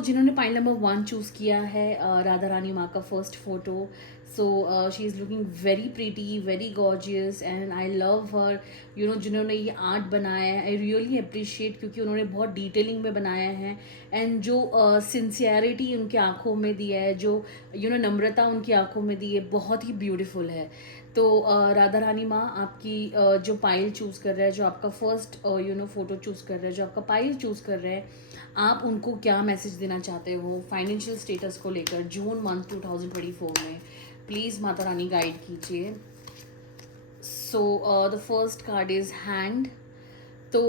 जिन्होंने pile number 1 choose किया है, राधा रानी माँ का first photo. She is looking very pretty, very gorgeous and I love हर। जिन्होंने ये आर्ट बनाया है, आई रियली अप्रिशिएट, क्योंकि उन्होंने बहुत डिटेलिंग में बनाया है। एंड जो सिंसियरिटी उनकी आंखों में दी है, जो नम्रता उनकी आंखों में दी है, बहुत ही ब्यूटीफुल है। तो राधा रानी माँ आपकी जो पायल चूज़ कर रहे हैं, जो आपका फर्स्ट फोटो चूज़ कर रहे हैं, जो आपका पायल चूज़ कर रहे हैं, आप उनको क्या मैसेज देना चाहते हो फाइनेंशियल स्टेटस को लेकर जून मंथ 2024 में? प्लीज़ माता रानी गाइड कीजिए। The first card is hand. तो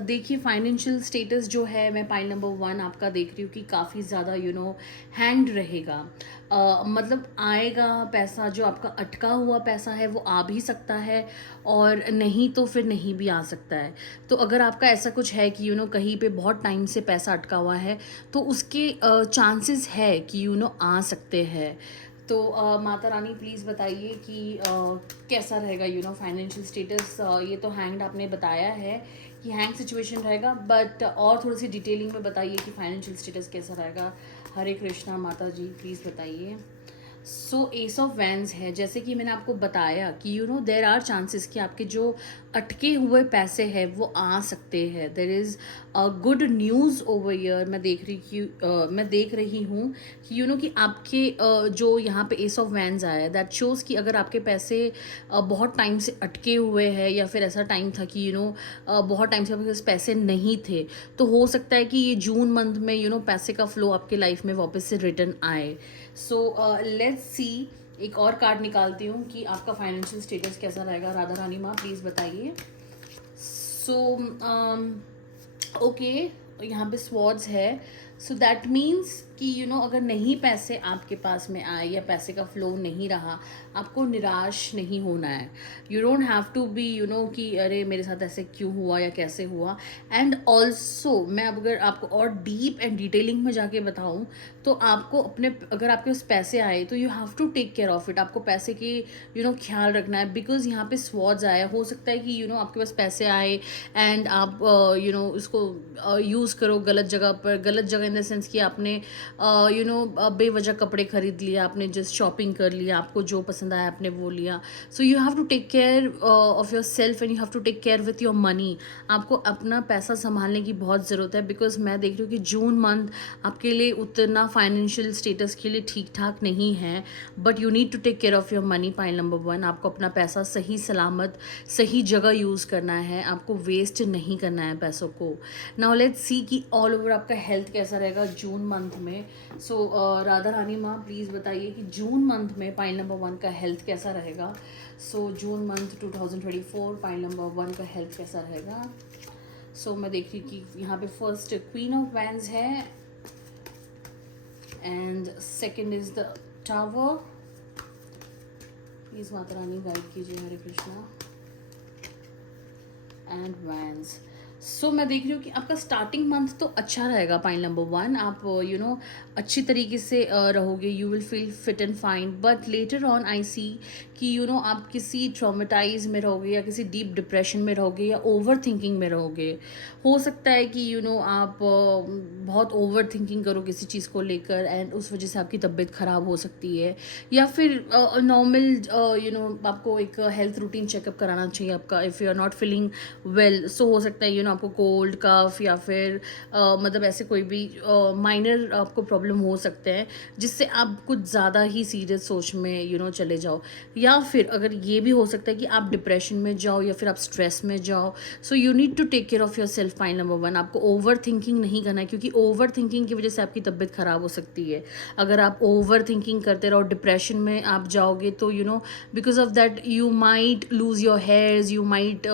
देखिए, फाइनेंशियल स्टेटस जो है, मैं पाइल नंबर 1 आपका देख रही हूँ कि काफ़ी ज़्यादा हैंड रहेगा। मतलब आएगा पैसा, जो आपका अटका हुआ पैसा है वो आ भी सकता है, और नहीं तो फिर नहीं भी आ सकता है। तो अगर आपका ऐसा कुछ है कि कहीं पे बहुत टाइम से पैसा अटका हुआ है, तो उसके चांसेस है कि आ सकते हैं। तो माता रानी प्लीज़ बताइए कि कैसा रहेगा फाइनेंशियल स्टेटस। ये तो हैंग्ड आपने बताया है कि हैंग सिचुएशन रहेगा, बट और थोड़ी सी डिटेलिंग में बताइए कि फाइनेंशियल स्टेटस कैसा रहेगा। हरे कृष्णा माता जी, प्लीज़ बताइए। एस ऑफ वैंस है, जैसे कि मैंने आपको बताया कि देर आर चांसेस कि आपके जो अटके हुए पैसे हैं वो आ सकते हैं। There is a good news over year. मैं देख रही हूँ कि कि आपके जो यहाँ पे एस ऑफ वैंस आया है, दैट शोज़ कि अगर आपके पैसे बहुत टाइम से अटके हुए हैं, या फिर ऐसा टाइम था कि बहुत टाइम से आपके पास पैसे नहीं थे, तो हो सकता है कि ये जून मंथ में पैसे का फ्लो आपके लाइफ में वापस से रिटर्न आए। लेट्स सी, एक और कार्ड निकालती हूँ कि आपका फाइनेंशियल स्टेटस कैसा रहेगा। राधा रानी माँ प्लीज़ बताइए। सो ओके, यहाँ पे स्वॉर्ड्स है। दैट मीन्स कि अगर नहीं पैसे आपके पास में आए, या पैसे का फ्लो नहीं रहा, आपको निराश नहीं होना है। You don't have to be कि अरे मेरे साथ ऐसे क्यों हुआ या कैसे हुआ। एंड ऑल्सो मैं अब अगर आपको और डीप एंड डिटेलिंग में जाके बताऊँ, तो आपको अपने, अगर आपके पास पैसे आए तो you have to take care of it. आपको पैसे की ख्याल रखना है, बिकॉज यहाँ पे स्वॉर्ड्स आया। हो सकता है कि आपके पास पैसे आए एंड आप इसको यूज़ करो गलत जगह पर। गलत जगह इन द सेंस कि आपने बेवजह कपड़े खरीद लिया, आपने जस्ट शॉपिंग कर लिया, आपको जो पसंद आया आपने वो लिया। So you have to take care of yourself and you have to take care with your money. आपको अपना पैसा संभालने की बहुत ज़रूरत है, बिकॉज मैं देख रही हूँ कि जून मंथ आपके लिए उतना फाइनेंशियल स्टेटस के लिए ठीक ठाक नहीं है, but you need to take care of your money. Pile number 1, आपको अपना पैसा सही सलामत सही जगह यूज़ करना है, आपको वेस्ट नहीं करना है पैसों को। नाउ लेट्स सी कि ऑल ओवर आपका हेल्थ कैसा रहेगा जून मंथ में। राधा रानी माँ प्लीज़ बताइए कि जून मंथ में पाइल नंबर 1 का हेल्थ कैसा रहेगा। जून मंथ 2024 पाइल नंबर 1 का हेल्थ कैसा रहेगा। मैं देख रही हूँ कि यहाँ पे फर्स्ट क्वीन ऑफ वैंस है, and second is the tower. Please Mata Rani guide कीजिए, हरे कृष्णा। And vents. मैं देख रही हूँ कि आपका स्टार्टिंग मंथ तो अच्छा रहेगा पाइल नंबर 1। आप अच्छी तरीके से रहोगे, you will feel fit and fine. But later on I see कि आप किसी ट्रॉमेटाइज में रहोगे, या किसी डीप डिप्रेशन में रहोगे, या ओवर थिंकिंग में रहोगे। हो सकता है कि आप बहुत ओवर थिंकिंग करो किसी चीज़ को लेकर, एंड उस वजह से आपकी तबीयत ख़राब हो सकती है। या फिर नॉर्मल आपको एक हेल्थ रूटीन चेकअप कराना चाहिए आपका, if you are not feeling well. हो सकता है आपको कोल्ड कफ, या फिर मतलब ऐसे कोई भी माइनर आपको प्रॉब्लम हो सकते हैं, जिससे आप कुछ ज़्यादा ही सीरियस सोच में चले जाओ। या फिर अगर ये भी हो सकता है कि आप डिप्रेशन में जाओ, या फिर आप स्ट्रेस में जाओ। You need to take care of yourself. Pile number 1, आपको ओवर थिंकिंग नहीं करना है, क्योंकि ओवर थिंकिंग की वजह से आपकी तबीयत ख़राब हो सकती है। अगर आप ओवर थिंकिंग करते रहो, डिप्रेशन में आप जाओगे, तो because of that you might lose your hairs, you might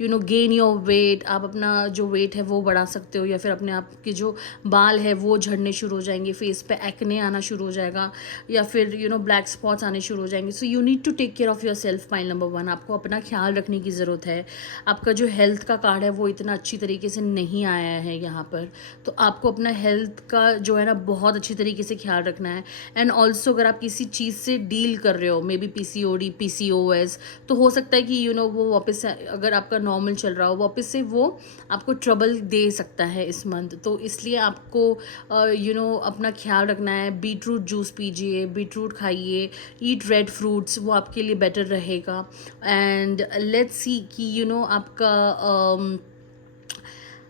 gain your weight. आप अपना जो वेट है वो बढ़ा सकते हो, या फिर अपने आप के जो बाल है वो झड़ने शुरू हो जाएंगे, फेस पे एक्ने आना शुरू हो जाएगा, या फिर ब्लैक स्पॉट्स आने शुरू हो जाएंगे। You need to take care of yourself. Pile number 1, आपको अपना ख्याल रखने की ज़रूरत है। आपका जो हेल्थ का कार्ड है वो इतना अच्छी तरीके से नहीं आया है यहाँ पर, तो आपको अपना हेल्थ का जो है ना बहुत अच्छी तरीके से ख्याल रखना है। एंड ऑल्सो अगर आप किसी चीज़ से डील कर रहे हो, मे बी PCOD PCOS, तो हो सकता है कि वो वापस से, अगर आपका नॉर्मल चल रहा हो, वापस से वो आपको ट्रबल दे सकता है इस मंथ। तो इसलिए आपको अपना ख्याल रखना है। बीट रूट जूस पीजिए, बीट रूट खाइए, ईट रेड फ्रूट्स, वो आपके लिए बेटर रहेगा। एंड लेट्स सी कि आपका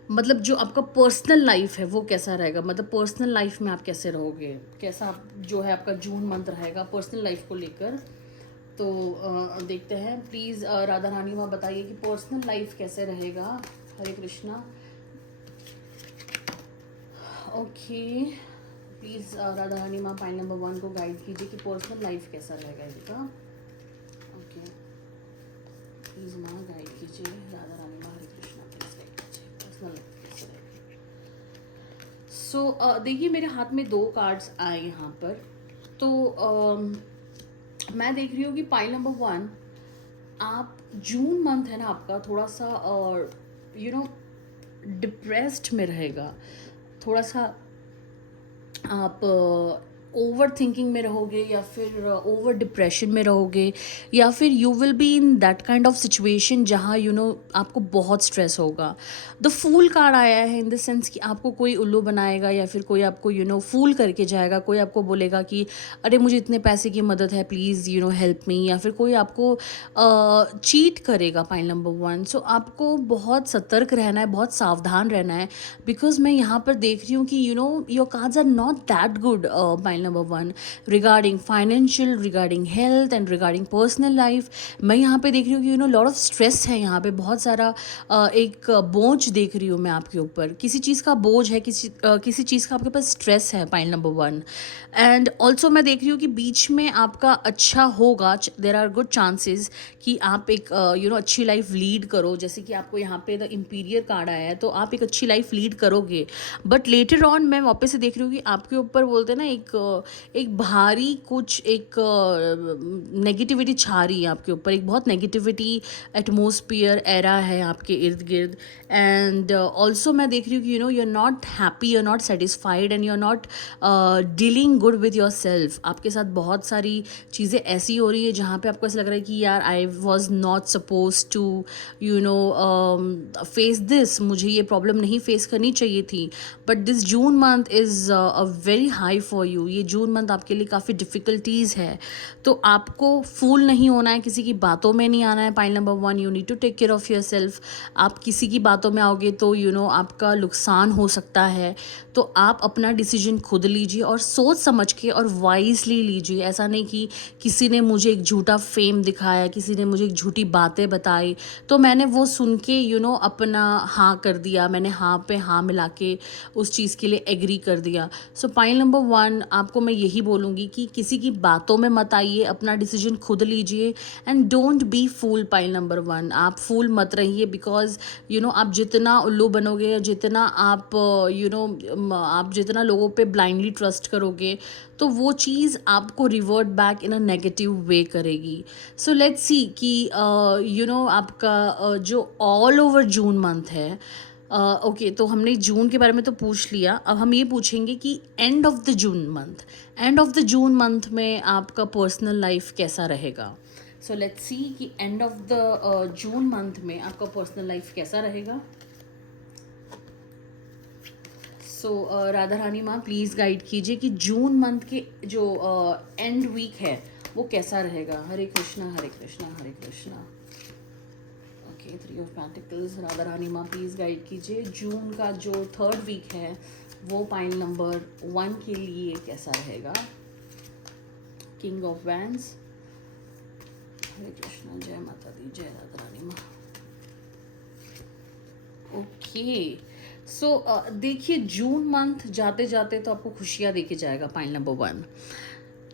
मतलब जो आपका पर्सनल लाइफ है वो कैसा रहेगा, मतलब पर्सनल लाइफ में आप कैसे रहोगे, कैसा जो है आपका जून मंथ रहेगा पर्सनल लाइफ को लेकर। तो देखते हैं। प्लीज़ राधा रानी माँ बताइए कि पर्सनल लाइफ कैसे रहेगा। हरे कृष्णा। ओके, प्लीज़ राधा रानी माँ पाइल नंबर 1 को गाइड कीजिए कि पर्सनल लाइफ कैसा रहेगा इनका। ओके, प्लीज़ माँ गाइड कीजिए। राधा रानी माँ, हरे कृष्णा, प्लीज़ गाइड कीजिए पर्सनल लाइफ कैसे रहेगा। सो देखिए, मेरे हाथ में 2 कार्ड्स आए यहाँ पर। तो मैं देख रही हूँ कि पाइल नंबर 1, आप जून मंथ है ना आपका थोड़ा सा डिप्रेस्ड में रहेगा। थोड़ा सा आप ओवर थिंकिंग में रहोगे, या फिर ओवर डिप्रेशन में रहोगे, या फिर you will be in that kind of situation जहाँ आपको बहुत स्ट्रेस होगा। द फूल कार्ड आया है इन द सेंस कि आपको कोई उल्लू बनाएगा, या फिर कोई आपको फूल करके जाएगा। कोई आपको बोलेगा कि अरे मुझे इतने पैसे की मदद है, प्लीज़ हेल्प मी, या फिर कोई आपको चीट करेगा। पाइल नंबर 1, सो आपको बहुत सतर्क रहना है, बहुत सावधान रहना है। बिकॉज मैं यहाँ पर देख रही हूँ कि your cards are not that good pile number 1 regarding financial, regarding health and regarding personal life. मैं यहाँ पे देख रही हूँ कि लॉट ऑफ स्ट्रेस है यहाँ पे, बहुत सारा एक बोझ देख रही हूँ मैं आपके ऊपर। किसी चीज़ का बोझ है, किसी चीज़ का आपके पास स्ट्रेस है पाइल नंबर 1। एंड ऑल्सो मैं देख रही हूँ कि बीच में आपका अच्छा होगा, देर आर गुड चांसेस कि आप एक अच्छी लाइफ लीड करो। जैसे कि आपको यहाँ पे द इम्पीरियर कार्ड आया है, तो आप एक अच्छी लाइफ लीड करोगे। बट लेटर ऑन मैं वापस से देख रही हूँ कि आपके ऊपर बोलते हैं ना एक भारी कुछ एक नेगेटिविटी छा रही है आपके ऊपर। एक बहुत नेगेटिविटी एटमोसफियर एरा है आपके इर्द गिर्द। एंड ऑल्सो मैं देख रही हूँ कि you are not happy, you are not satisfied, and you are not dealing good with yourself. आपके साथ बहुत सारी चीज़ें ऐसी हो रही है जहाँ पे आपको ऐसा लग रहा है कि यार I was not suppose to face this, मुझे ये प्रॉब्लम नहीं फेस करनी चाहिए थी। But this June month is a very high for you. ये जून मंथ आपके लिए काफ़ी डिफ़िकल्टीज़ है। तो आपको फूल नहीं होना है, किसी की बातों में नहीं आना है। Pile number 1, you need to take care of yourself. आप किसी की बातों में आओगे तो आपका नुकसान हो सकता है। तो आप अपना डिसीजन खुद लीजिए, और सोच समझ के और वाइजली लीजिए। ऐसा नहीं कि किसी ने मुझे एक झूठा फेम दिखाया, किसी ने मुझे एक झूठी बातें बताई, तो मैंने वो सुन के अपना हाँ कर दिया, मैंने हाँ पे हाँ मिला के उस चीज़ के लिए एग्री कर दिया। सो पाइल नंबर 1, आपको मैं यही बोलूँगी कि किसी की बातों में मत आइए, अपना डिसीजन खुद लीजिए। And don't be fool pile number 1, आप फूल मत रहिए। बिकॉज आप जितना उल्लू बनोगे, या जितना आप आप जितना लोगों पे ब्लाइंडली ट्रस्ट करोगे, तो वो चीज़ आपको revert back in a negative way करेगी। सो लेट्स सी कि आपका जो ऑल ओवर जून मंथ है। ओके, तो हमने जून के बारे में तो पूछ लिया। अब हम ये पूछेंगे कि end of the June month में आपका पर्सनल लाइफ कैसा रहेगा। सो लेट्स सी कि end of the June month में आपका पर्सनल लाइफ कैसा रहेगा। सो राधा रानी माँ प्लीज़ गाइड कीजिए कि जून मंथ के जो एंड वीक है वो कैसा रहेगा। Hare Krishna, Hare Krishna, Hare Krishna. Okay, 3 of pentacles. Radha Rani माँ प्लीज़ गाइड कीजिए जून का जो 3rd वीक है वो पाइल नंबर 1 के लिए कैसा रहेगा। King of wands. Hare Krishna, जय माता दी, जय राधा रानी माँ। ओके, सो देखिए, जून मंथ जाते जाते तो आपको खुशियाँ देके जाएगा पाइल नंबर 1।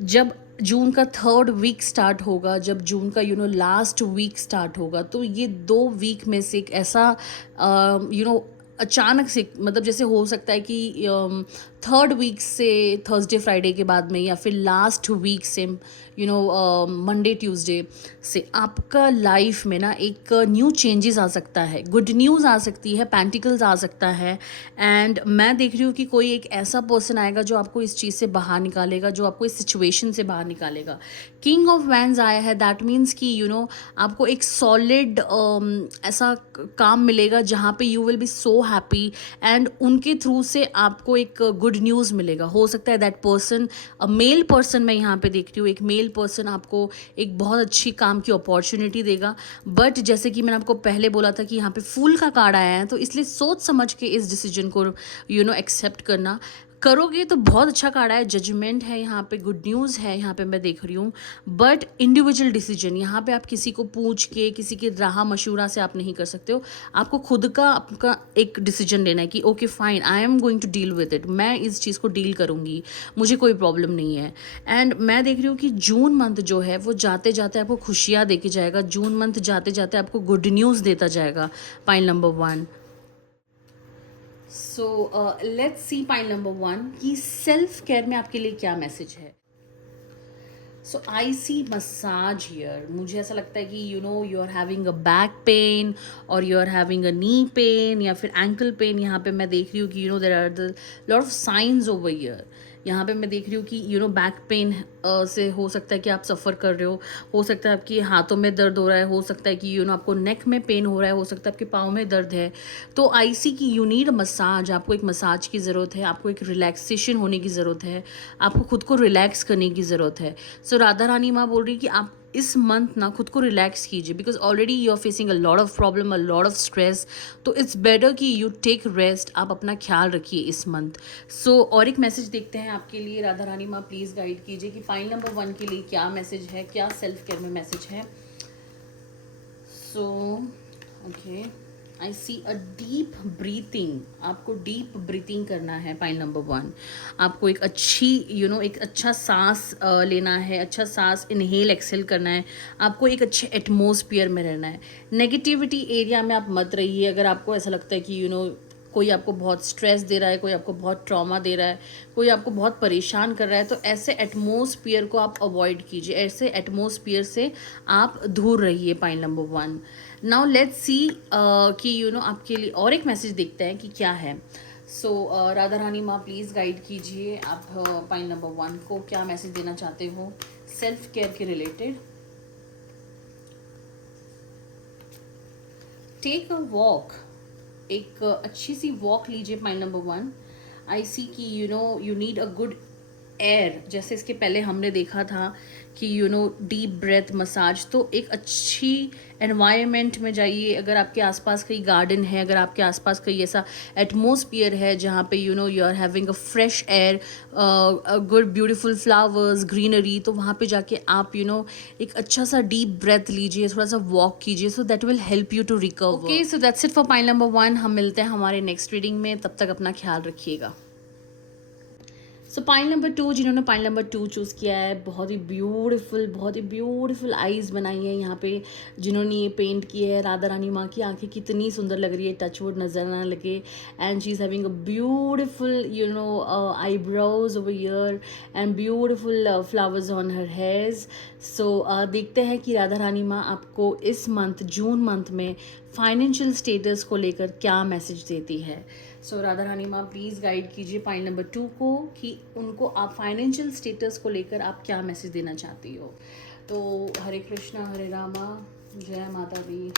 जब जून का 3rd वीक स्टार्ट होगा, जब जून का लास्ट वीक स्टार्ट होगा, तो ये 2 वीक में से एक ऐसा अचानक से, मतलब जैसे हो सकता है कि थर्ड वीक से थर्सडे फ्राइडे के बाद में, या फिर लास्ट वीक से मंडे ट्यूसडे से आपका लाइफ में ना एक न्यू चेंजेस आ सकता है, गुड न्यूज़ आ सकती है, पेंटिकल्स आ सकता है। एंड मैं देख रही हूँ कि कोई एक ऐसा पर्सन आएगा जो आपको इस चीज़ से बाहर निकालेगा, जो आपको इस सिचुएशन से बाहर निकालेगा। किंग ऑफ वैंस आया है, दैट मीन्स कि आपको एक सॉलिड ऐसा काम मिलेगा जहाँ पे you will be so happy, and उनके थ्रू से आपको एक गुड न्यूज़ मिलेगा। हो सकता है दैट पर्सन, मेल पर्सन मैं यहाँ पे देख रही हूँ, एक मेल पर्सन आपको एक बहुत अच्छी काम की अपॉर्चुनिटी देगा। बट जैसे कि मैंने आपको पहले बोला था कि यहाँ पे फूल का कार्ड आया है, तो इसलिए सोच समझ के इस डिसीजन को एक्सेप्ट करना। करोगे तो बहुत अच्छा कार्ड है, जजमेंट है यहाँ पे, गुड न्यूज़ है यहाँ पे मैं देख रही हूँ। बट इंडिविजुअल डिसीजन यहाँ पे आप किसी को पूछ के, किसी के राह मशूरा से आप नहीं कर सकते हो। आपको खुद का आपका एक डिसीजन लेना है कि okay fine, I am going to deal with it, मैं इस चीज़ को डील करूँगी, मुझे कोई प्रॉब्लम नहीं है। एंड मैं देख रही हूँ कि जून मंथ जो है वो जाते जाते आपको खुशियाँ दे के जाएगा, जून मंथ जाते जाते आपको गुड न्यूज़ देता जाएगा। Pile number 1। So let's see pile number 1 कि सेल्फ केयर में आपके लिए क्या मैसेज है। So I see massage here. मुझे ऐसा लगता है कि you are having a back pain, और you are having a knee pain, या फिर एंकल पेन। यहाँ पे मैं देख रही हूँ कि there are the lot of signs over here. यहाँ पे मैं देख रही हूँ कि बैक पेन से हो सकता है कि आप सफ़र कर रहे हो सकता है आपकी हाथों में दर्द हो रहा है, हो सकता है कि आपको नेक में पेन हो रहा है, हो सकता है आपके पाँव में दर्द है। तो आई सी की यू नीड मसाज, आपको एक मसाज की ज़रूरत है, आपको एक रिलैक्सेशन होने की ज़रूरत है, आपको खुद को रिलैक्स करने की ज़रूरत है। सो राधा रानी माँ बोल रही कि आप इस मंथ ना खुद को रिलैक्स कीजिए, because already you are facing a lot of problem, a lot of stress. तो इट्स बेटर कि यू टेक रेस्ट, आप अपना ख्याल रखिए इस मंथ। सो और एक मैसेज देखते हैं आपके लिए। राधा रानी माँ प्लीज़ गाइड कीजिए कि पाइल नंबर 1 के लिए क्या मैसेज है, क्या सेल्फ केयर में मैसेज है। So okay, I see a deep breathing. आपको डीप ब्रीथिंग करना है पाइल नंबर 1। आपको एक अच्छी एक अच्छा सांस लेना है, अच्छा सांस इनहेल एक्सेल करना है। आपको एक अच्छे एटमोसफियर में रहना है। नेगेटिविटी एरिया में आप मत रहिए। अगर आपको ऐसा लगता है कि कोई आपको बहुत स्ट्रेस दे रहा है, कोई आपको बहुत ट्रॉमा दे रहा है, कोई आपको बहुत परेशान कर रहा है, तो ऐसे एटमोसफियर को आप अवॉइड कीजिए, ऐसे एटमोसफियर से आप दूर रहिए। Pile number 1। Now let's see कि आपके लिए और एक मैसेज देखते हैं कि क्या है। सो राधा रानी माँ प्लीज़ गाइड कीजिए, आप पाइल नंबर 1 को क्या मैसेज देना चाहते हो सेल्फ केयर के रिलेटेड। Take a walk. एक अच्छी सी वॉक लीजिए पाइल नंबर 1। आई सी की you need a good air. जैसे इसके पहले हमने देखा था कि डीप ब्रेथ मसाज, तो एक अच्छी एनवायरनमेंट में जाइए। अगर आपके आसपास कहीं गार्डन है, अगर आपके आसपास कहीं ऐसा एटमॉस्फेयर है जहाँ पे you are having a fresh air, good beautiful flowers, greenery, तो वहाँ पे जाके आप एक अच्छा सा डीप ब्रेथ लीजिए, थोड़ा सा वॉक कीजिए, so that will help you to recover. Okay, so that's it for pile number 1। हम मिलते हैं हमारे नेक्स्ट रीडिंग में, तब तक अपना ख्याल रखिएगा। सो पाइल नंबर 2, जिन्होंने पाइल नंबर 2 चूज़ किया है, बहुत ही ब्यूटीफुल आईज़ बनाई है यहाँ पे। जिन्होंने ये पेंट की है, राधा रानी माँ की आंखें कितनी सुंदर लग रही है, टचवुड नज़र ना लगे। And she is having a beautiful eyebrows over ear, and beautiful flowers on her hairs. So देखते हैं कि राधा रानी माँ आपको इस मंथ, जून मंथ में फाइनेंशियल स्टेटस को लेकर क्या मैसेज देती है। सो राधा रानी माँ प्लीज़ गाइड कीजिए पाइल नंबर 2 को कि उनको आप फाइनेंशियल स्टेटस को लेकर आप क्या मैसेज देना चाहती हो। तो हरे कृष्णा हरे रामा, जय माता दी।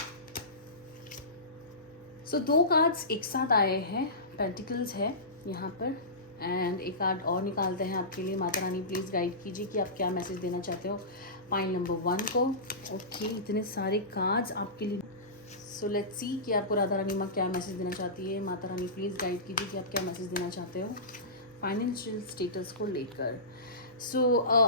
सो 2 कार्ड्स एक साथ आए हैं, पेंटिकल्स है यहाँ पर, एंड एक कार्ड और निकालते हैं आपके लिए। माता रानी प्लीज़ गाइड कीजिए कि आप क्या मैसेज देना चाहते हो पाइल नंबर 1 को। ओके, इतने सारे कार्ड्स आपके लिए। सो लेट्स सी कि आपको राधा रानी माँ क्या मैसेज देना चाहती है। माता रानी प्लीज़ गाइड कीजिए कि आप क्या मैसेज देना चाहते हो फाइनेंशियल स्टेटस को लेकर। सो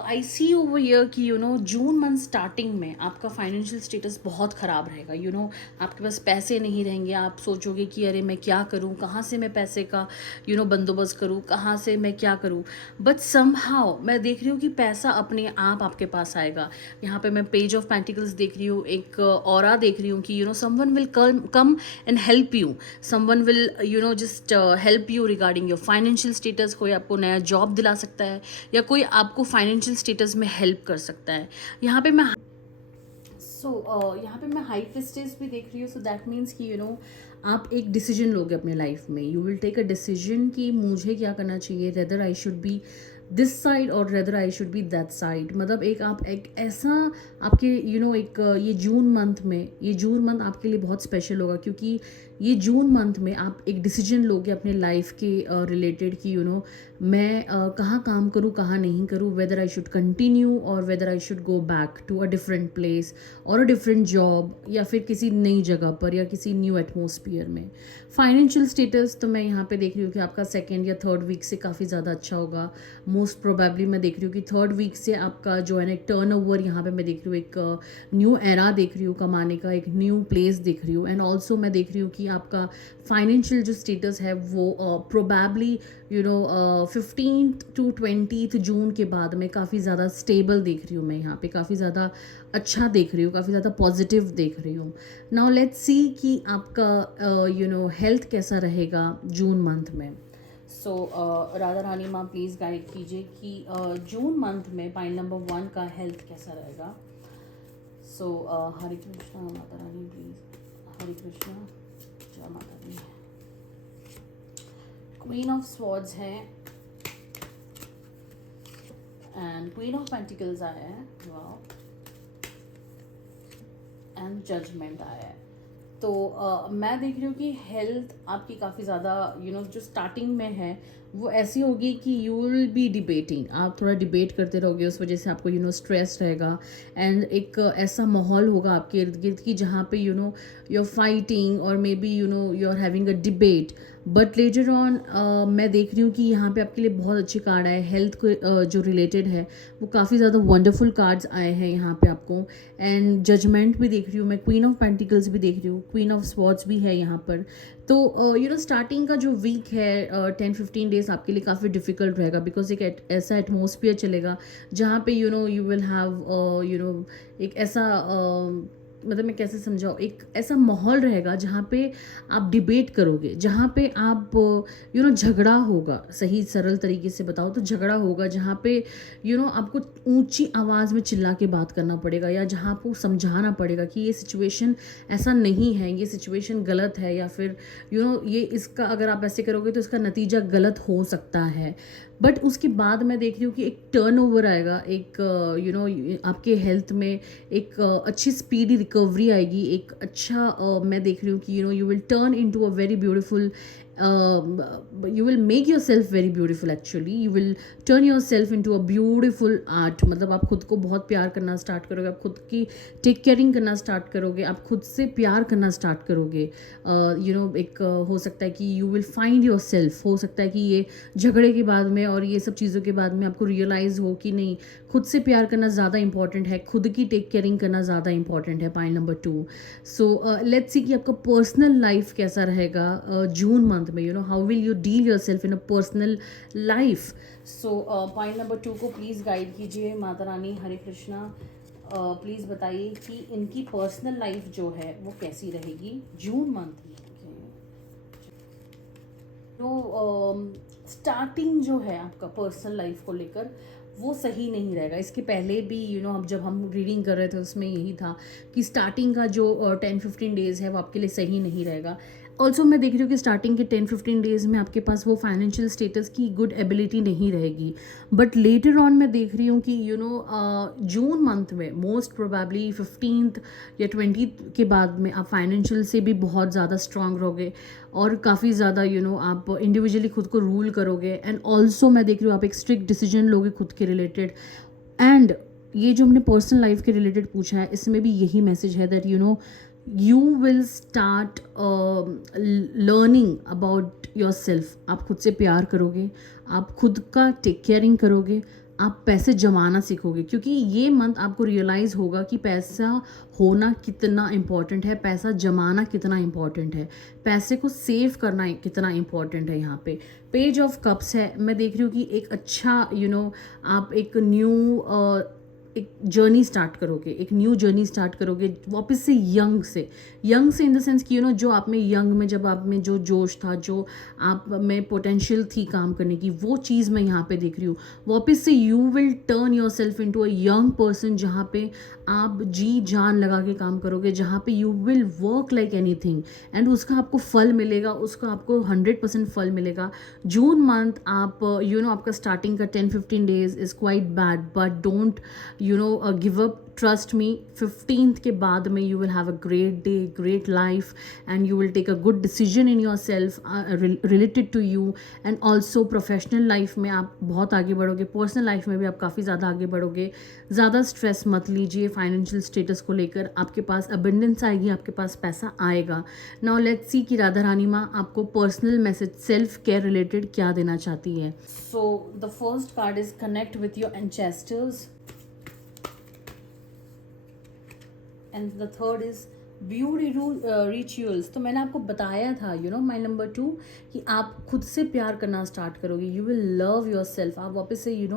आई सी ओवर ईयर कि जून मंथ स्टार्टिंग में आपका फाइनेंशियल स्टेटस बहुत ख़राब रहेगा। आपके पास पैसे नहीं रहेंगे, आप सोचोगे कि अरे मैं क्या करूँ, कहाँ से मैं पैसे का बंदोबस्त करूँ, कहाँ से मैं क्या करूँ। बट समहाउ मैं देख रही हूँ कि पैसा अपने आप आपके पास आएगा। यहाँ पे मैं पेज ऑफ पेंटिकल्स देख रही हूँ, एक ऑरा देख रही हूँ कि someone will come and help you, someone will just help you regarding your financial status. कोई आपको नया जॉब दिला सकता है या कोई आपको फाइनेंशियल स्टेटस में हेल्प कर सकता है। यहाँ पे मैं यहाँ पे मैं हाई प्रेस्टेज भी देख रही हूँ। सो दैट मीन्स कि आप एक डिसीजन लोगे अपने लाइफ में। You will take a decision कि मुझे क्या करना चाहिए, rather I should be this side और rather I should be that side. मतलब आप एक ऐसा आपके एक ये जून मंथ आपके लिए बहुत स्पेशल होगा, क्योंकि ये जून मंथ में आप एक डिसीजन लोगे अपने लाइफ के रिलेटेड कि मैं कहाँ काम करूँ, कहाँ नहीं करूँ, वेदर आई शुड कंटिन्यू और whether I should go back to a different place और अ डिफरेंट जॉब, या फिर किसी नई जगह पर या किसी न्यू एटमॉस्फियर में। फाइनेंशियल स्टेटस तो मैं यहाँ पे देख रही हूँ कि आपका सेकेंड या थर्ड वीक से काफ़ी ज़्यादा अच्छा होगा। मोस्ट प्रोबेबली मैं देख रही हूँ कि थर्ड वीक से आपका जो है ना एक टर्न ओवर, यहाँ पे मैं देख रही हूँ एक न्यू एरा देख रही हूँ कमाने का, एक न्यू प्लेस देख रही हूँ। एंड ऑल्सो मैं देख रही हूँ कि आपका फाइनेंशियल जो स्टेटस है वो प्रोबेबली 15 to 20 जून के बाद में काफ़ी ज़्यादा स्टेबल देख रही हूँ। मैं यहाँ पे काफ़ी ज़्यादा अच्छा देख रही हूँ, काफ़ी ज़्यादा पॉजिटिव देख रही हूँ। नाउ लेट्स सी कि आपका हेल्थ कैसा रहेगा जून मंथ में। सो राधा रानी माँ प्लीज़ गाइड कीजिए कि जून मंथ में पाइल नंबर 1 का हेल्थ कैसा रहेगा। सो हरे कृष्णा माता रानी प्लीज़, हरे कृष्णा, जय माता दी। क्वीन ऑफ स्वॉर्ड्स है एंड क्वीन ऑफ पेंटिकल्स आया है, वाओ, एंड जजमेंट आया है। तो मैं देख रही हूँ कि हेल्थ आपकी काफ़ी ज़्यादा जो स्टार्टिंग में है वो ऐसी होगी कि यू विल बी डिबेटिंग, आप थोड़ा डिबेट करते रहोगे, उस वजह से आपको स्ट्रेस रहेगा। एंड एक ऐसा माहौल होगा आपके इर्द गिर्द की जहाँ पे यू आर फाइटिंग और maybe you are having a debate. But later on मैं देख रही हूँ कि यहाँ पे आपके लिए बहुत अच्छे कार्ड आए, हेल्थ को जो रिलेटेड है वो काफ़ी ज़्यादा वंडरफुल कार्ड्स आए हैं यहाँ पे आपको। एंड जजमेंट भी देख रही हूँ मैं, क्वीन ऑफ पेंटिकल्स भी देख रही हूँ, क्वीन ऑफ स्वॉर्ड्स भी है यहाँ पर। तो स्टार्टिंग का जो वीक है 10-15 डेज आपके लिए काफ़ी डिफिकल्ट रहेगा, बिकॉज एक ऐसा एटमोसफियर चलेगा जहाँ पे यू विल हैव एक ऐसा मतलब मैं कैसे समझाऊँ, एक ऐसा माहौल रहेगा जहाँ पे आप डिबेट करोगे, जहाँ पे आप झगड़ा होगा। सही सरल तरीके से बताओ तो झगड़ा होगा, जहाँ पे आपको ऊंची आवाज़ में चिल्ला के बात करना पड़ेगा, या जहाँ आपको समझाना पड़ेगा कि ये सिचुएशन ऐसा नहीं है, ये सिचुएशन गलत है, या फिर ये इसका अगर आप ऐसे करोगे तो इसका नतीजा गलत हो सकता है। बट उसके बाद मैं देख रही हूँ कि एक टर्न ओवर आएगा, एक आपके हेल्थ में एक अच्छी स्पीडी रिकवरी आएगी, एक अच्छा मैं देख रही हूँ कि you will turn into a very beautiful, you will make yourself very beautiful, actually you will turn yourself into a beautiful art। मतलब आप खुद को बहुत प्यार करना स्टार्ट करोगे, आप खुद की टेक केयरिंग करना स्टार्ट करोगे, आप खुद से प्यार करना स्टार्ट करोगे। एक हो सकता है कि you will find your self, हो सकता है कि ये झगड़े के बाद में और ये सब चीज़ों के बाद में आपको रियलाइज़ हो कि नहीं, खुद से प्यार करना ज़्यादा इंपॉर्टेंट है, खुद की टेक केयरिंग करना ज़्यादा इंपॉर्टेंट है। Point number 2। So let's see कि आपका पर्सनल लाइफ कैसा रहेगा जून मंथ में, how will you deal your self in a personal life. So point number 2 को प्लीज़ गाइड कीजिए माता रानी, हरे कृष्णा। प्लीज़ बताइए कि इनकी पर्सनल लाइफ जो है वो कैसी रहेगी जून मंथ में। तो स्टार्टिंग जो है आपका पर्सनल लाइफ को लेकर वो सही नहीं रहेगा। इसके पहले भी अब जब हम रीडिंग कर रहे थे उसमें यही था कि स्टार्टिंग का जो 10-15 डेज़ है वो आपके लिए सही नहीं रहेगा। ऑल्सो मैं देख रही हूँ कि स्टार्टिंग के 10-15 डेज़ में आपके पास वो फाइनेंशियल स्टेटस की गुड एबिलिटी नहीं रहेगी। बट लेटर ऑन मैं देख रही हूँ कि जून मंथ में मोस्ट प्रोबेबली 15th या 20th के बाद में आप फाइनेंशियल से भी बहुत ज़्यादा स्ट्रांग रहोगे और काफ़ी ज़्यादा आप इंडिविजुअली खुद को रूल करोगे। एंड ऑल्सो मैं देख रही हूँ आप एक स्ट्रिक्ट डिसीजन लोगे खुद के रिलेटेड। एंड ये जो हमने पर्सनल लाइफ के रिलेटेड पूछा है इसमें भी यही मैसेज है that you will start learning about yourself। आप खुद से प्यार करोगे, आप खुद का टेक केयरिंग करोगे, आप पैसे जमाना सीखोगे, क्योंकि ये मंथ आपको रियलाइज़ होगा कि पैसा होना कितना इम्पॉर्टेंट है, पैसा जमाना कितना इम्पॉर्टेंट है, पैसे को सेव करना कितना इम्पॉर्टेंट है। यहाँ पे पेज ऑफ कप्स है, मैं देख रही हूँ कि एक अच्छा आप एक न्यू एक जर्नी स्टार्ट करोगे, एक न्यू जर्नी स्टार्ट करोगे वापस से यंग से इन द सेंस कि जो आप में यंग में, जब आप में जो जोश था, जो आप में पोटेंशियल थी काम करने की, वो चीज़ मैं यहाँ पे देख रही हूँ। वापस से you will turn your self into a young person, जहाँ पे आप जी जान लगा के काम करोगे, जहाँ पे you will work like anything and उसका आपको फल मिलेगा, उसका आपको 100% फल मिलेगा। जून मंथ आप आपका स्टार्टिंग का 10-15 days is quite bad, but don't give up, trust me. 15th के बाद में you will have a great day, great life and you will take a good decision in yourself related to you and also professional life में आप बहुत आगे बढ़ोगे, personal life में भी आप काफ़ी ज़्यादा आगे बढ़ोगे। ज़्यादा स्ट्रेस मत लीजिए फाइनेंशियल स्टेटस को लेकर, आपके पास अबंडेंस आएगी, आपके पास पैसा आएगा। नाउ लेट्स सी कि राधा रानी माँ आपको personal message self care related क्या देना चाहती है। So the first card is connect with your ancestors and the third is beauty rituals. तो मैंने आपको बताया था माई नंबर 2 कि आप खुद से प्यार करना स्टार्ट करोगे, you will love yourself, आप वापस से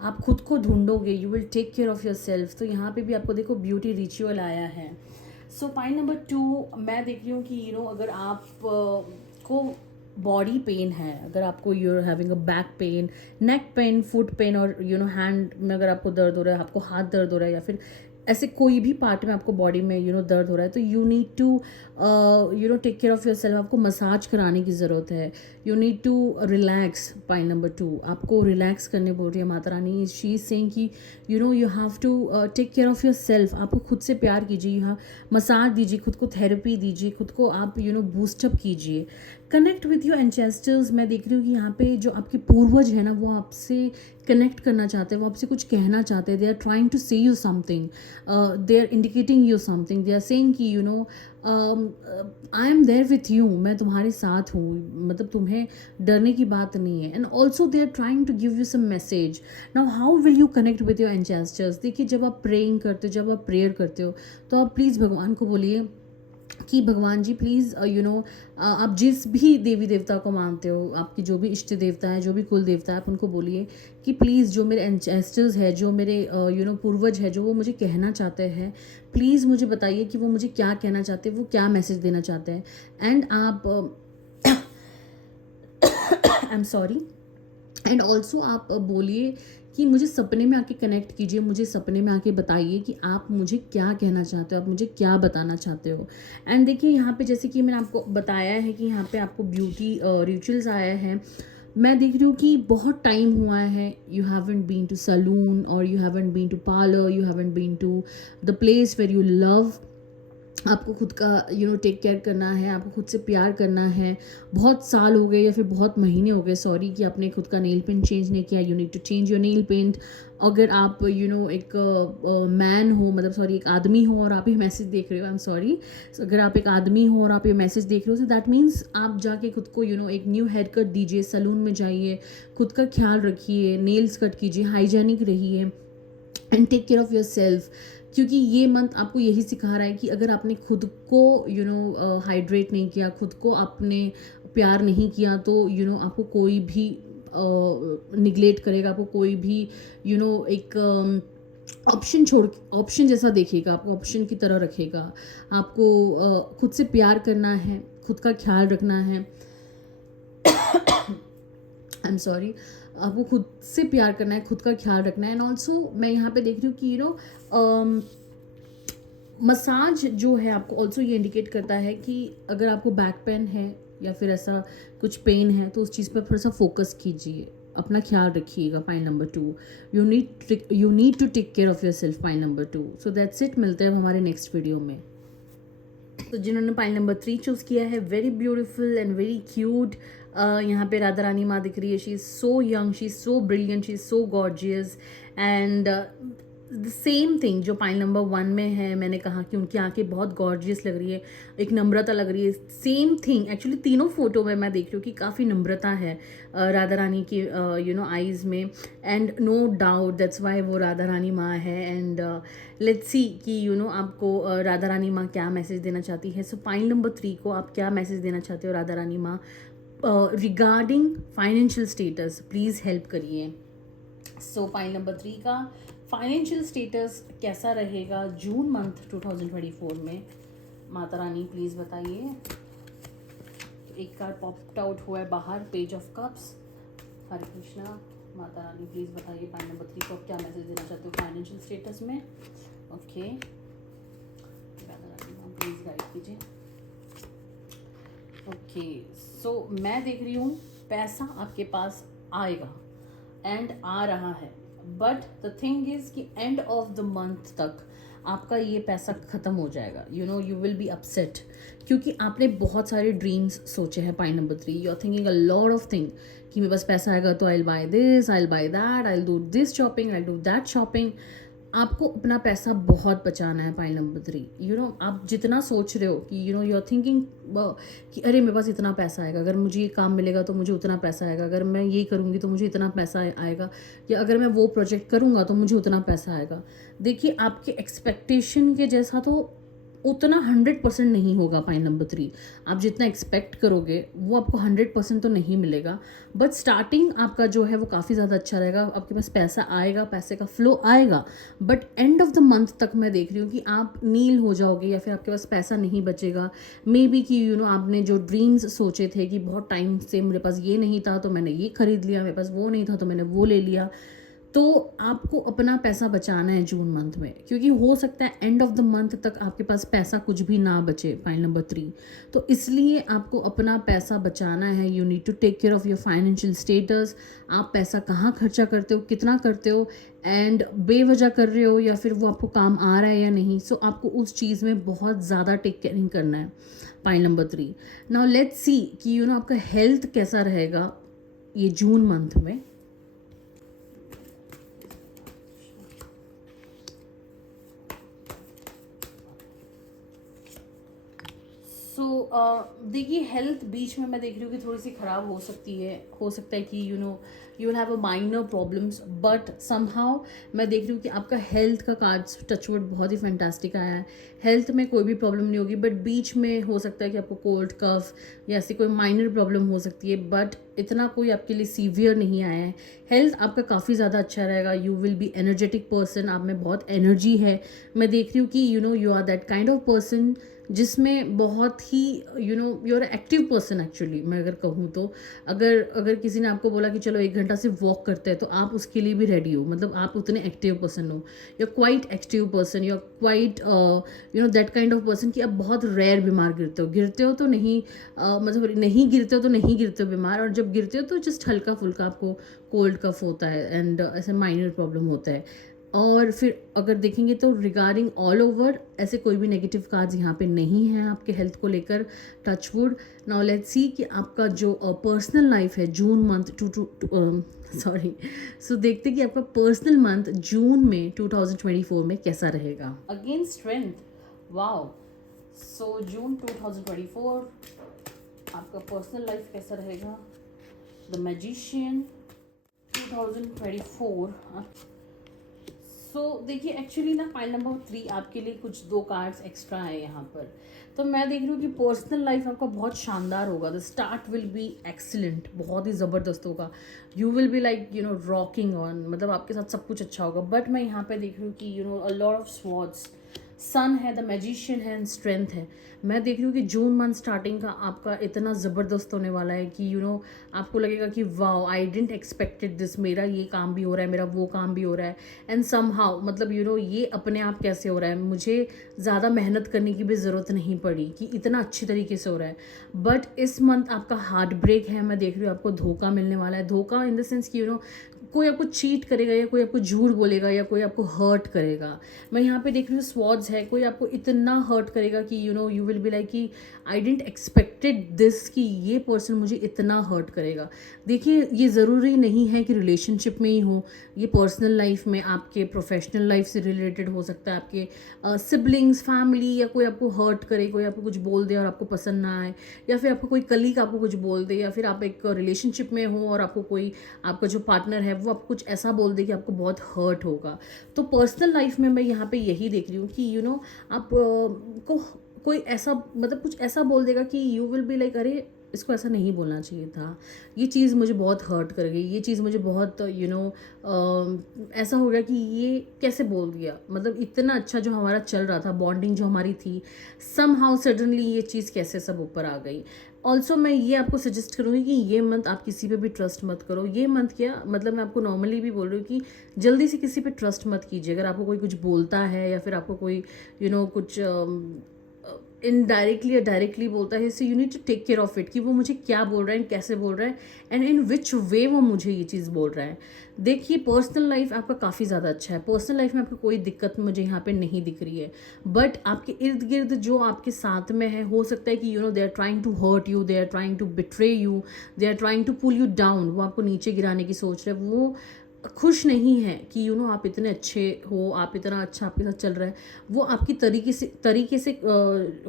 आप खुद को ढूंढोगे, you will take care of yourself. तो यहाँ पे भी आपको देखो ब्यूटी रिचुअल आया है। सो पॉइंट नंबर 2 मैं देख रही हूँ कि अगर आप को बॉडी पेन है, अगर आपको you're having a back pain, neck pain, foot pain और हैंड में अगर आपको दर्द हो रहा है, आपको हाथ दर्द हो रहा है, या फिर ऐसे कोई भी पार्ट में आपको बॉडी में दर्द हो रहा है, तो you need to take care of yourself. आपको मसाज कराने की ज़रूरत है, you need to relax. Point number 2 आपको रिलैक्स करने बोल रही है Mata Rani. She is saying कि you have to take care of yourself. आपको खुद से प्यार कीजिए, यहाँ मसाज दीजिए, खुद को थेरेपी दीजिए, खुद को आप बूस्टअप कीजिए। कनेक्ट विथ योर एंसेस्टर्स, मैं देख रही हूँ कि यहाँ पे जो आपके पूर्वज है ना, वो आपसे कनेक्ट करना चाहते हैं, वो आपसे कुछ कहना चाहते हैं। They are trying to say you something, they are indicating you something, they are saying कि I am there with you, मैं तुम्हारे साथ हूँ, मतलब तुम्हें डरने की बात नहीं है। And also they are trying to give you some message. Now how will you connect with your ancestors? देखिए, जब आप प्रेइंग करते हो, जब आप प्रेयर करते हो, तो आप प्लीज़ भगवान को बोलिए कि भगवान जी प्लीज़ आप जिस भी देवी देवता को मानते हो, आपकी जो भी इष्ट देवता है, जो भी कुल देवता है, आप उनको बोलिए कि प्लीज़ जो मेरे एंसेस्टर्स है, जो मेरे पूर्वज है, जो वो मुझे कहना चाहते हैं, प्लीज़ मुझे बताइए कि वो मुझे क्या कहना चाहते हैं, वो क्या मैसेज देना चाहते हैं। एंड आप I am sorry, and also आप बोलिए कि मुझे सपने में आके कनेक्ट कीजिए, मुझे सपने में आके बताइए कि आप मुझे क्या कहना चाहते हो, आप मुझे क्या बताना चाहते हो। एंड देखिए, यहाँ पे जैसे कि मैंने आपको बताया है कि यहाँ पे आपको ब्यूटी रिचुअल्स आया है। मैं देख रही हूँ कि बहुत टाइम हुआ है, you haven't been to salon और you haven't been to parlour, you haven't been to the place where you love. आपको खुद का टेक केयर करना है, आपको खुद से प्यार करना है। बहुत साल हो गए या फिर बहुत महीने हो गए, सॉरी, कि आपने खुद का नेल पेंट चेंज नहीं किया। You need to change your nail paint. अगर आप एक मैन हो, मतलब सॉरी, एक आदमी हो और आप ये मैसेज देख रहे हो, आई एम सॉरी, अगर आप एक आदमी हो और आप ये मैसेज देख रहे हो, तो दैट मीन्स आप जाके खुद को एक न्यू हेयर कट दीजिए, सलून में जाइए, खुद का ख्याल रखिए, नेल्स कट कीजिए, हाइजेनिक रहिए and take care of yourself. क्योंकि ये मंथ आपको यही सिखा रहा है कि अगर आपने खुद को हाइड्रेट नहीं किया, खुद को आपने प्यार नहीं किया, तो आपको कोई भी निगलेक्ट करेगा, आपको कोई भी एक ऑप्शन जैसा देखेगा, आपको ऑप्शन की तरह रखेगा। आपको खुद से प्यार करना है, खुद का ख्याल रखना है। आई एम सॉरी, आपको खुद से प्यार करना है, खुद का ख्याल रखना है। एंड ऑल्सो मैं यहाँ पे देख रही हूँ कि मसाज जो है आपको ऑल्सो ये इंडिकेट करता है कि अगर आपको बैक पेन है या फिर ऐसा कुछ पेन है, तो उस चीज़ पर थोड़ा सा फोकस कीजिए, अपना ख्याल रखिएगा। Point number 2, you need to take care of yourself. Point number 2। So that's it, मिलते हैं हमारे नेक्स्ट वीडियो में। तो जिन्होंने पॉइंट नंबर 3 चूज़ किया है, very beautiful and very cute. यहाँ पे राधा रानी माँ दिख रही है। She is so young, she is so brilliant, she is so gorgeous and the same thing जो पाइल नंबर 1 में है, मैंने कहा कि उनकी आंखें बहुत गॉर्जियस लग रही है, एक नम्रता लग रही है। सेम थिंग एक्चुअली तीनों फोटो में मैं देख रही हूँ कि काफ़ी नम्रता है राधा रानी की आईज़ में। And no doubt that's why वो राधा रानी माँ है। एंड लेट्स सी कि आपको राधा रानी माँ क्या मैसेज देना चाहती है। सो पाइल नंबर 3 को आप क्या मैसेज देना चाहते हो राधा रानी माँ regarding financial status, please help करिए। सो पाइल नंबर 3 का फाइनेंशियल स्टेटस कैसा रहेगा जून मंथ 2024 में, माता रानी प्लीज़ बताइए। तो एक कार्ड पॉप्ड आउट हुआ है बाहर, page of cups. Hare Krishna, Mata Rani please बताइए पाइल नंबर 3 को आप क्या मैसेज देना चाहते हो फाइनेंशियल स्टेटस में। Okay, Radha Rani please guide कीजिए। ओके, सो मैं देख रही हूँ पैसा आपके पास आएगा एंड आ रहा है, बट द थिंग इज कि एंड ऑफ द मंथ तक आपका ये पैसा ख़त्म हो जाएगा। यू विल बी अपसेट क्योंकि आपने बहुत सारे ड्रीम्स सोचे हैं। Point number 3, you are thinking a lot of thing कि मेरे पास पैसा आएगा तो I will buy this, I will buy that, I will do this shopping, I will do that shopping. आपको अपना पैसा बहुत बचाना है। पॉइंट नंबर 3, आप जितना सोच रहे हो कि यू आर थिंकिंग कि अरे मेरे पास इतना पैसा आएगा, अगर मुझे ये काम मिलेगा तो मुझे उतना पैसा आएगा, अगर मैं ये करूँगी तो मुझे इतना पैसा आएगा, या अगर मैं वो प्रोजेक्ट करूँगा तो मुझे उतना पैसा आएगा। देखिए आपके एक्सपेक्टेशन के जैसा तो उतना 100% नहीं होगा। पॉइंट नंबर 3, आप जितना एक्सपेक्ट करोगे वो आपको 100% तो नहीं मिलेगा, बट स्टार्टिंग आपका जो है वो काफ़ी ज़्यादा अच्छा रहेगा। आपके पास पैसा आएगा, पैसे का फ्लो आएगा, but end of the month तक मैं देख रही हूँ कि आप नील हो जाओगे या फिर आपके पास पैसा नहीं बचेगा। मे बी कि आपने जो ड्रीम्स सोचे थे कि बहुत टाइम से मेरे पास ये नहीं था तो मैंने ये खरीद लिया, मेरे पास वो नहीं था तो मैंने वो ले लिया। तो आपको अपना पैसा बचाना है जून मंथ में, क्योंकि हो सकता है एंड ऑफ द मंथ तक आपके पास पैसा कुछ भी ना बचे। पॉइंट नंबर 3, तो इसलिए आपको अपना पैसा बचाना है। You need to take care of your financial status. आप पैसा कहाँ खर्चा करते हो, कितना करते हो, एंड बेवजह कर रहे हो या फिर वो आपको काम आ रहा है या नहीं। सो आपको उस चीज़ में बहुत ज़्यादा टेक केयरिंग करना है। Point number 3, now let's see कि आपका हेल्थ कैसा रहेगा ये जून मंथ में। सो देखिए हेल्थ बीच में मैं देख रही हूँ कि थोड़ी सी ख़राब हो सकती है। हो सकता है कि you will have a minor problems, but somehow मैं देख रही हूँ कि आपका हेल्थ का कार्ड्स टचवुड बहुत ही फैंटास्टिक आया है। हेल्थ में कोई भी प्रॉब्लम नहीं होगी, बट बीच में हो सकता है कि आपको कोल्ड कफ या ऐसी कोई माइनर प्रॉब्लम हो सकती है, बट इतना कोई आपके लिए सीवियर नहीं आया है। हेल्थ आपका काफ़ी ज़्यादा अच्छा रहेगा। You will be energetic person, आप में बहुत एनर्जी है। मैं देख रही हूँ कि you are that kind of person जिसमें बहुत ही you are active person actually. मैं अगर कहूँ तो अगर अगर किसी ने आपको बोला कि चलो 1 घंटा से वॉक करते हैं तो आप उसके लिए भी रेडी हो, मतलब आप उतने एक्टिव पर्सन हो। You are quite active person, you are quite that kind of person कि आप बहुत रेयर बीमार गिरते हो तो नहीं, मतलब नहीं गिरते हो तो नहीं गिरते हो बीमार, और जब गिरते हो तो जस्ट हल्का फुल्का आपको कोल्ड कफ होता है एंड ऐसे माइनर प्रॉब्लम होता है। और फिर अगर देखेंगे तो रिगार्डिंग ऑल ओवर ऐसे कोई भी नेगेटिव कार्ड्स यहाँ पे नहीं हैं आपके हेल्थ को लेकर, टचवुड। नाउ लेट्स सी कि आपका जो पर्सनल लाइफ है जून मंथ सो देखते कि आपका पर्सनल मंथ जून में 2024 में कैसा रहेगा। Again strength, wow. So June 2024 आपका पर्सनल लाइफ कैसा रहेगा। The magician 2024। सो देखिए एक्चुअली ना पाइल नंबर 3 आपके लिए कुछ 2 कार्ड्स एक्स्ट्रा है यहाँ पर। तो मैं देख रही हूँ कि पर्सनल लाइफ आपका बहुत शानदार होगा। The start will be excellent, बहुत ही ज़बरदस्त होगा। You will be like rocking on, मतलब आपके साथ सब कुछ अच्छा होगा। बट मैं यहाँ पे देख रही हूँ कि अ लॉट ऑफ स्वॉर्ड्स, सन है, द मैजिशियन है एंड स्ट्रेंथ है। मैं देख रही हूँ कि जून मंथ स्टार्टिंग का आपका इतना ज़बरदस्त होने वाला है कि आपको लगेगा कि wow I didn't expected this, मेरा ये काम भी हो रहा है, मेरा वो काम भी हो रहा है, एंड समहाउ मतलब ये अपने आप कैसे हो रहा है, मुझे ज़्यादा मेहनत करने की भी ज़रूरत नहीं पड़ी कि इतना अच्छी तरीके से हो रहा है। बट इस मंथ आपका हार्ट ब्रेक है। मैं देख रही हूँ आपको धोखा मिलने वाला है। धोखा इन द सेंस कि कोई आपको चीट करेगा या कोई आपको झूठ बोलेगा या कोई आपको हर्ट करेगा। मैं यहाँ पे देख रही हूँ स्वॉर्ड्स है, कोई आपको इतना हर्ट करेगा कि यू विल बी लाइक कि आई डेंट एक्सपेक्टेड दिस, कि ये पर्सन मुझे इतना हर्ट करेगा। देखिए ये ज़रूरी नहीं है कि रिलेशनशिप में ही हो, ये पर्सनल लाइफ में, आपके प्रोफेशनल लाइफ से रिलेटेड हो सकता है, आपके सिबलिंग्स, फैमिली, या कोई आपको हर्ट करे, कोई आपको कुछ बोल दे और आपको पसंद ना आए, या फिर आपको कोई कलीग आपको कुछ बोल दे, या फिर आप एक रिलेशनशिप में हो और आपको कोई, आपका जो पार्टनर है वो आपको कुछ ऐसा बोल दे कि आपको बहुत हर्ट होगा। तो पर्सनल लाइफ में मैं यहाँ पे यही देख रही हूँ कि आप को कोई ऐसा, मतलब कुछ ऐसा बोल देगा कि यू विल बी लाइक, अरे इसको ऐसा नहीं बोलना चाहिए था, ये चीज़ मुझे बहुत हर्ट कर गई, ये चीज़ मुझे बहुत ऐसा हो गया कि ये कैसे बोल दिया, मतलब इतना अच्छा जो हमारा चल रहा था, बॉन्डिंग जो हमारी थी, सम हाउ सडनली ये चीज़ कैसे सब ऊपर आ गई। ऑल्सो मैं ये आपको सजेस्ट करूँगी कि ये मंथ आप किसी पे भी ट्रस्ट मत करो। ये मंथ क्या, मतलब मैं आपको नॉर्मली भी बोल रही हूँ कि जल्दी से किसी पे ट्रस्ट मत कीजिए। अगर आपको कोई कुछ बोलता है या फिर आपको कोई कुछ इनडायरेक्टली या डायरेक्टली बोलता है, so you need to take care of it कि वो मुझे क्या बोल रहा है, कैसे बोल रहा है, एंड इन विच वे वो मुझे ये चीज़ बोल रहा है। देखिए पर्सनल लाइफ आपका काफ़ी ज़्यादा अच्छा है, पर्सनल लाइफ में आपको कोई दिक्कत मुझे यहाँ पे नहीं दिख रही है, बट आपके इर्द गिर्द जो आपके साथ में है, हो सकता है कि they are trying to hurt you, they are trying to betray you, they are trying to pull you down, वो आपको नीचे गिराने की सोच रहे हैं, वो खुश नहीं है कि आप इतने अच्छे हो, आप इतना अच्छा आपके साथ चल रहा है, वो आपकी तरीके से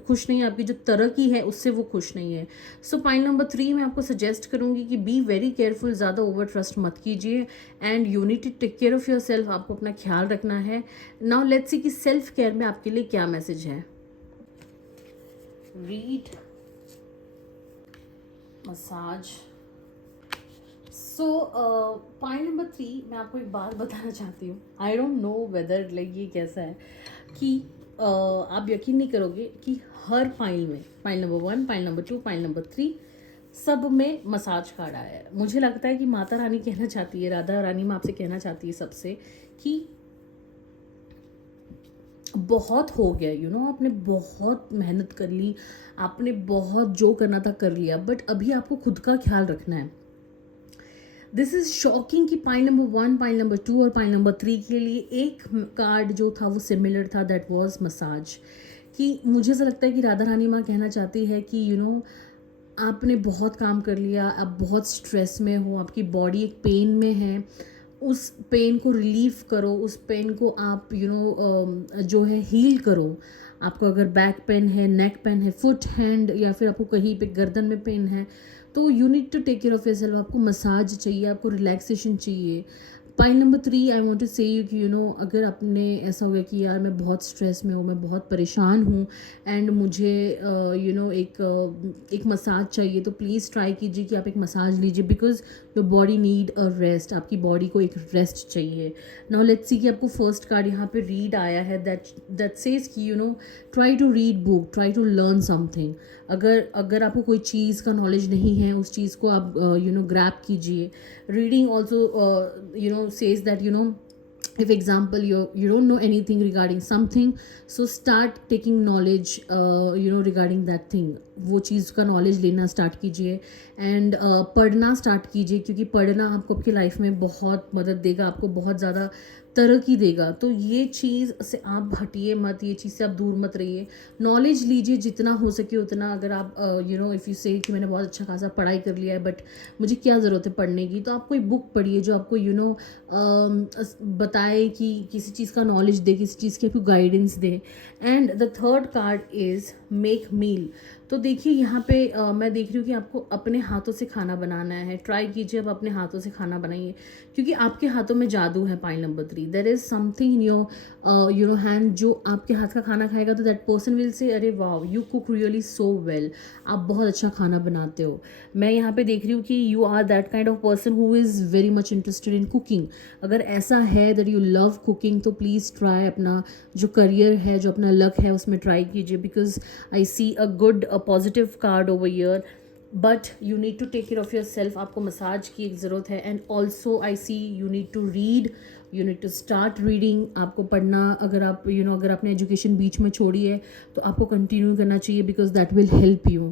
खुश नहीं है, आपकी जो तरक्की है उससे वो खुश नहीं है। सो पॉइंट नंबर 3 मैं आपको सजेस्ट करूँगी कि बी वेरी केयरफुल, ज़्यादा ओवर ट्रस्ट मत कीजिए, and you need to take care of yourself, आपको अपना ख्याल रखना है। नाउ लेट्स सी कि सेल्फ केयर में आपके लिए क्या मैसेज है। Read, massage. सो पॉइंट नंबर 3 मैं आपको एक बात बताना चाहती हूँ, I don't know whether like ये कैसा है कि आप यकीन नहीं करोगे कि हर फाइल में, file number 1, file number 2, file number 3, सब में मसाज कार्ड आया है। मुझे लगता है कि माता रानी कहना चाहती है, राधा रानी माँ आपसे कहना चाहती है सबसे कि बहुत हो गया, आपने बहुत मेहनत कर ली, आपने बहुत जो करना था कर लिया, बट अभी आपको खुद का ख्याल रखना है। दिस इज़ शॉकिंग कि पाइल नंबर 1, पाइल नंबर 2 और पाइल नंबर 3 के लिए एक कार्ड जो था वो सिमिलर था, दैट वाज मसाज। कि मुझे ऐसा लगता है कि राधा रानी माँ कहना चाहती है कि आपने बहुत काम कर लिया, आप बहुत स्ट्रेस में हो, आपकी बॉडी एक पेन में है, उस पेन को रिलीव करो, उस पेन को आप जो है हील करो। आपको अगर बैक पेन है, नेक पेन है, फुट हैंड, या फिर आपको कहीं पे गर्दन में पेन है, तो you need to take care of yourself, आपको मसाज चाहिए, आपको रिलैक्सेशन चाहिए। Point number 3 I want to say you कि अगर आपने ऐसा हो गया कि यार मैं बहुत स्ट्रेस में हूँ, मैं बहुत परेशान हूँ, एंड मुझे एक मसाज चाहिए, तो प्लीज़ ट्राई कीजिए कि आप एक मसाज लीजिए, because your body need a rest, आपकी बॉडी को एक रेस्ट चाहिए। नाउ लेट्स सी कि आपको फर्स्ट कार्ड यहाँ पे रीड आया है, दैट सेज कि try to read book, try to learn something. अगर आपको कोई चीज़ का नॉलेज नहीं है, उस चीज़ को आप ग्रैब कीजिए। Reading also says that if example you don't know anything regarding something, so start taking knowledge regarding that thing, वो चीज़ का नॉलेज लेना स्टार्ट कीजिए, एंड पढ़ना स्टार्ट कीजिए, क्योंकि पढ़ना आपको आपकी लाइफ में बहुत मदद देगा, आपको बहुत ज़्यादा तरक्की देगा। तो ये चीज़ से आप हटिए मत, ये चीज़ से आप दूर मत रहिए, नॉलेज लीजिए जितना हो सके उतना। अगर आप इफ़ यू से कि मैंने बहुत अच्छा खासा पढ़ाई कर लिया है, बट मुझे क्या ज़रूरत है पढ़ने की, तो आप कोई बुक पढ़िए जो आपको बताए कि किसी चीज़ का नॉलेज दे, किसी चीज़ की आपको गाइडेंस दे। And the third card is make meal. तो देखिए यहाँ पे मैं देख रही हूँ कि आपको अपने हाथों से खाना बनाना है। ट्राई कीजिए, आप अपने हाथों से खाना बनाइए, क्योंकि आपके हाथों में जादू है। Point number 3, there is something in your hand, जो आपके हाथ का खाना खाएगा तो दैट पर्सन विल से अरे wow you cook really so well, आप बहुत अच्छा खाना बनाते हो। मैं यहाँ पे देख रही हूँ कि you are that kind of person who is very much interested in cooking. अगर ऐसा है दैट यू लव कुकिंग, तो प्लीज़ ट्राई, अपना जो करियर है, जो अपना लक है, उसमें ट्राई कीजिए, because I see a good positive card over year, but you need to take care of yourself. आपको मसाज की एक ज़रूरत है, and also I see you need to read you need to start reading. आपको पढ़ना, अगर आप अगर आपने एजुकेशन बीच में छोड़ी है तो आपको कंटिन्यू करना चाहिए, because that will help you.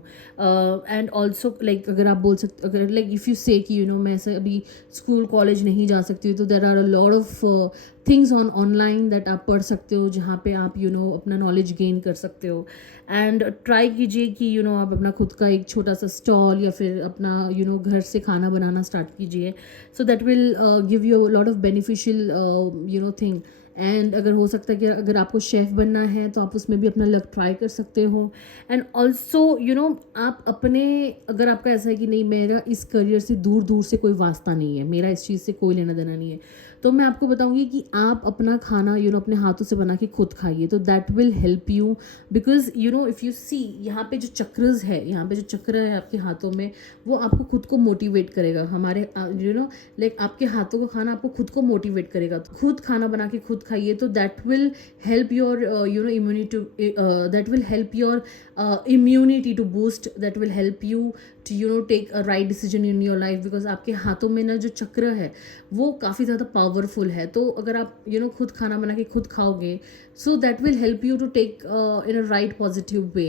And also like अगर आप बोल सकते, अगर लाइक इफ़ यू से कि मैं ऐसे अभी स्कूल कॉलेज नहीं जा सकती हूँ, तो there are a lot of things online that आप पढ़ सकते हो, जहाँ पे आप अपना नॉलेज गेन कर सकते हो. एंड ट्राई कीजिए कि आप अपना खुद का एक छोटा सा स्टॉल या फिर अपना घर से खाना बनाना स्टार्ट कीजिए. So that will give you lot of beneficial thing. And अगर हो सकता है कि अगर आपको शेफ़ बनना है तो आप उसमें भी अपना लक ट्राई कर सकते हो. एंड ऑल्सो आप अपने, अगर आपका ऐसा है कि नहीं मेरा इस करियर से दूर दूर से कोई वास्ता नहीं है, मेरा इस चीज़ से कोई लेना देना नहीं है, तो मैं आपको बताऊंगी कि आप अपना खाना अपने हाथों से बना के खुद खाइए, तो that will help you. Because if you see यहाँ पे जो चक्रस है, यहाँ पे जो चक्र है आपके हाथों में, वो आपको खुद को मोटिवेट करेगा. हमारे लाइक आपके हाथों का खाना आपको खुद को मोटिवेट करेगा. तो खुद खाना बना के खुद खाइए, तो that will help your immunity, that will help your immunity to boost. That will help you to take a right decision in your life, because आपके हाथों में ना जो चक्र है वो काफ़ी ज़्यादा पावरफुल है. तो अगर आप खुद खाना बना के खुद खाओगे, so that will help you to take in a right positive way.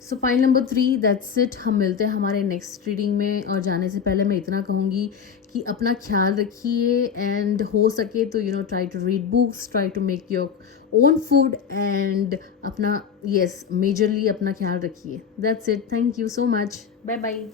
So point number 3, that's it. हम मिलते हैं हमारे नेक्स्ट रीडिंग में, और जाने से पहले मैं इतना कहूँगी कि अपना ख्याल रखिए, एंड हो सके तो try to read books, try to make your own food, and अपना मेजरली अपना ख्याल रखिए. That's it. Thank you so much. Bye bye.